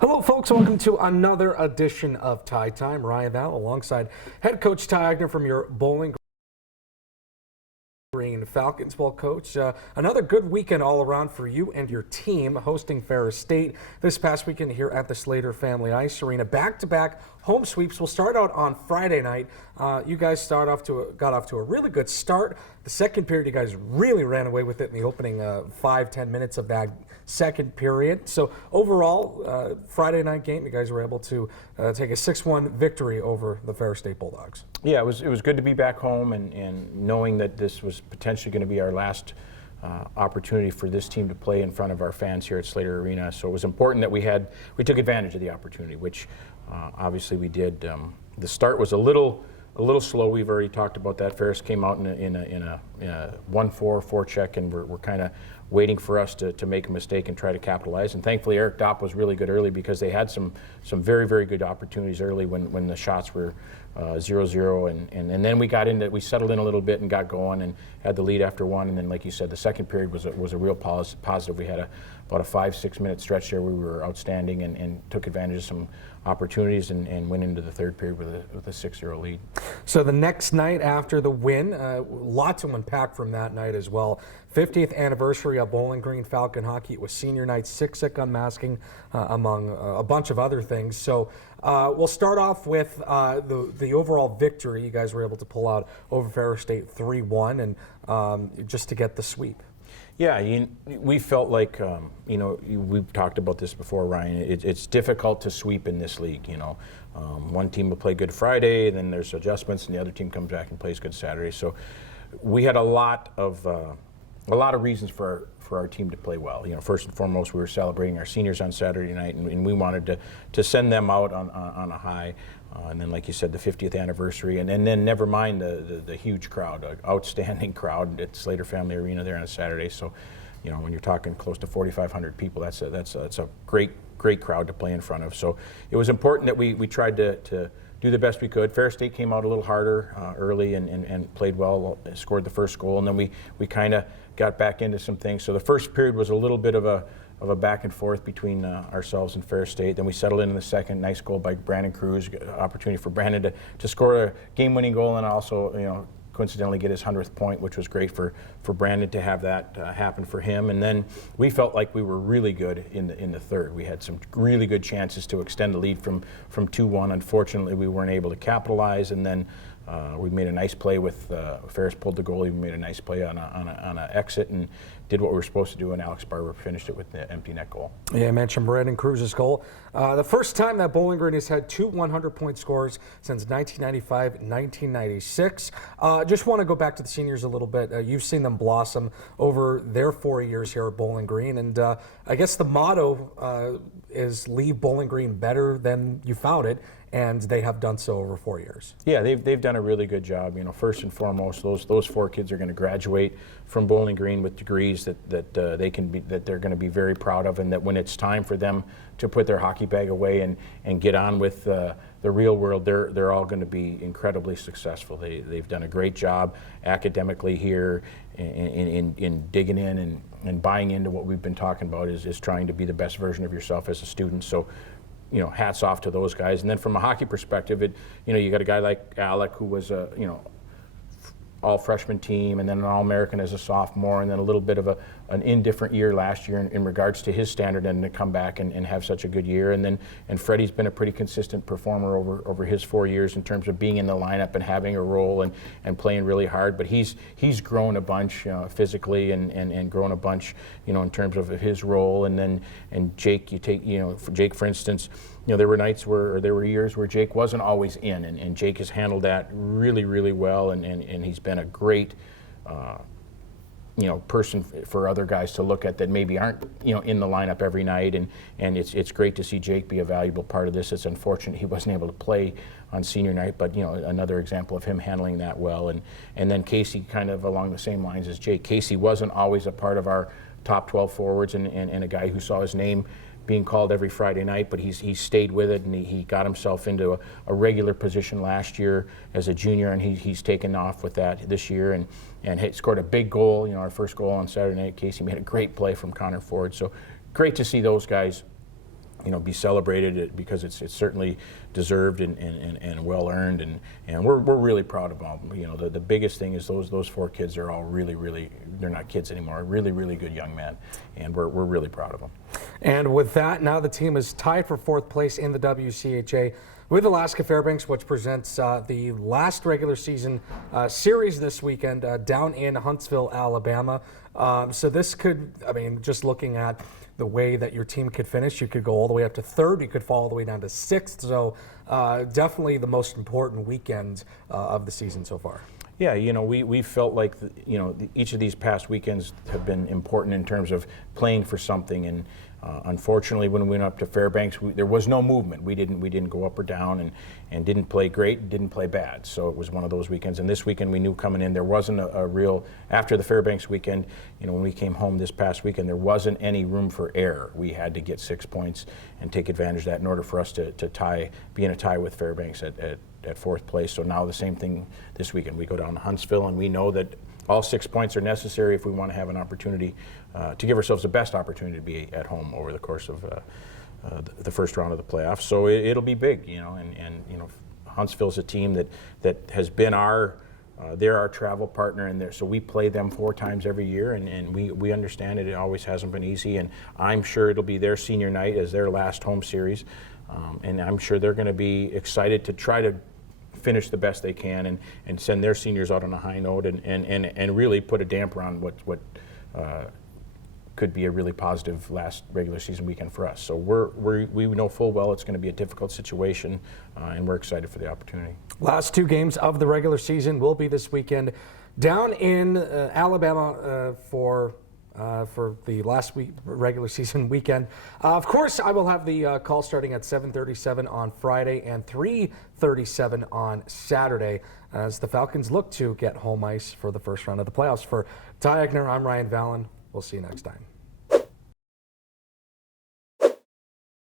Hello, folks. Welcome to another edition of Tie Time. Ryan Val alongside head coach Ty Agner from your Bowling Green Falcons. Well, Coach, another good weekend all around for you and your team, hosting Ferris State this past weekend here at the Slater Family Ice Arena. Back-to-back home sweeps. We'll start out on Friday night. You guys got off to a really good start. The second period, you guys really ran away with it in the opening 5-10 minutes of that second period. So overall, Friday night game, you guys were able to take a 6-1 victory over the Ferris State Bulldogs. Yeah, it was good to be back home and knowing that this was potentially going to be our last opportunity for this team to play in front of our fans here at Slater Arena. So it was important that we took advantage of the opportunity, which obviously we did. The start was a little slow. We've already talked about that. Ferris came out in a 1-4 forecheck, and we're kind of waiting for us to make a mistake and try to capitalize. And thankfully, Eric Dopp was really good early because they had some very, very good opportunities early when the shots were 0-0. And then we settled in a little bit and got going and had the lead after one. And then, like you said, the second period was a real positive. We had about a 5-6 minute stretch there where we were outstanding and took advantage of some opportunities and went into the third period with a 6-0 lead. So the next night after the win, lots to unpack from that night as well. 50th anniversary of Bowling Green Falcon hockey. It was senior night, sick unmasking, among a bunch of other things. So we'll start off with the overall victory you guys were able to pull out over Ferris State 3-1 and just to get the sweep. Yeah, we felt like, we've talked about this before, Ryan. It's difficult to sweep in this league. One team will play Good Friday, then there's adjustments, and the other team comes back and plays Good Saturday. So we had a lot of reasons for our team to play well. First and foremost, we were celebrating our seniors on Saturday night, and we wanted to send them out on a high. And then, like you said, the 50th anniversary, and then never mind the huge crowd, outstanding crowd at Slater Family Arena there on a Saturday. So, when you're talking close to 4,500 people, that's a great crowd to play in front of. So it was important that we tried to do the best we could. Ferris State came out a little harder early and played well, scored the first goal, and then we kind of got back into some things. So the first period was a little bit of a back and forth between ourselves and Ferris State. Then we settled in the second. Nice goal by Brandon Cruz. Opportunity for Brandon to score a game-winning goal, and also coincidentally get his 100th point, which was great for Brandon to have that happen for him. And then we felt like we were really good in the third. We had some really good chances to extend the lead from 2-1. Unfortunately, we weren't able to capitalize, and then we made a nice play with Ferris pulled the goalie. We made a nice play on an exit and did what we were supposed to do, and Alex Barber finished it with the empty net goal. Yeah, I mentioned Brandon Cruz's goal. The first time that Bowling Green has had two 100-point scores since 1995-1996. Just want to go back to the seniors a little bit. You've seen them blossom over their 4 years here at Bowling Green, and I guess the motto is leave Bowling Green better than you found it, and they have done so over 4 years. Yeah, they've done a really good job. First and foremost, those 4 kids are going to graduate from Bowling Green with degrees that they're going to be very proud of, and that when it's time for them to put their hockey bag away and get on with the real world, they're all going to be incredibly successful. They've done a great job academically here in digging in and buying into what we've been talking about is trying to be the best version of yourself as a student. So hats off to those guys. And then from a hockey perspective, you got a guy like Alec, who was all freshman team, and then an All-American as a sophomore, and then a little bit of an indifferent year last year in regards to his standard, and to come back and have such a good year. And Freddie's been a pretty consistent performer over his 4 years in terms of being in the lineup and having a role and playing really hard. But he's grown a bunch physically and grown a bunch in terms of his role. And Jake, for Jake, for instance, there were years where Jake wasn't always in, and Jake has handled that really, really well, and he's been a great person for other guys to look at that maybe aren't in the lineup every night, and it's great to see Jake be a valuable part of this. It's unfortunate he wasn't able to play on senior night, but another example of him handling that well. And then Casey, kind of along the same lines as Jake. Casey wasn't always a part of our top 12 forwards and a guy who saw his name being called every Friday night, but he stayed with it, and he got himself into a regular position last year as a junior, and he's taken off with that this year, and scored a big goal. Our first goal on Saturday night, Casey made a great play from Connor Ford. So great to see those guys be celebrated because it's certainly deserved and well earned, and we're really proud of them. The biggest thing is those 4 kids are all really, they're not kids anymore, really good young men, and we're really proud of them. And with that, now the team is tied for 4th place in the WCHA with Alaska Fairbanks, which presents the last regular season series this weekend down in Huntsville, Alabama. So this could, just looking at the way that your team could finish, you could go all the way up to 3rd, you could fall all the way down to 6th. So definitely the most important weekend of the season so far. Yeah, we felt like each of these past weekends have been important in terms of playing for something, and unfortunately, when we went up to Fairbanks, there was no movement. We didn't go up or down, and didn't play great, didn't play bad. So it was one of those weekends. And this weekend, we knew coming in there wasn't a real, after the Fairbanks weekend, when we came home this past weekend, there wasn't any room for error. We had to get 6 points and take advantage of that in order for us to be in a tie with Fairbanks at 4th place. So now the same thing this weekend. We go down to Huntsville, and we know that all 6 points are necessary if we want to have an opportunity to give ourselves the best opportunity to be at home over the course of the first round of the playoffs. So it'll be big, and Huntsville's a team that has been they're our travel partner, and so we play them 4 times every year, and we understand it. It always hasn't been easy, and I'm sure it'll be their senior night as their last home series, and I'm sure they're going to be excited to try to finish the best they can and send their seniors out on a high note and really put a damper on what could be a really positive last regular season weekend for us. So we know full well it's going to be a difficult situation, and we're excited for the opportunity. Last 2 games of the regular season will be this weekend down in Alabama for the last week regular season weekend. Of course, I will have the call starting at 7:37 on Friday and 3:37 on Saturday as the Falcons look to get home ice for the first round of the playoffs. For Ty Egner, I'm Ryan Vallon. We'll see you next time.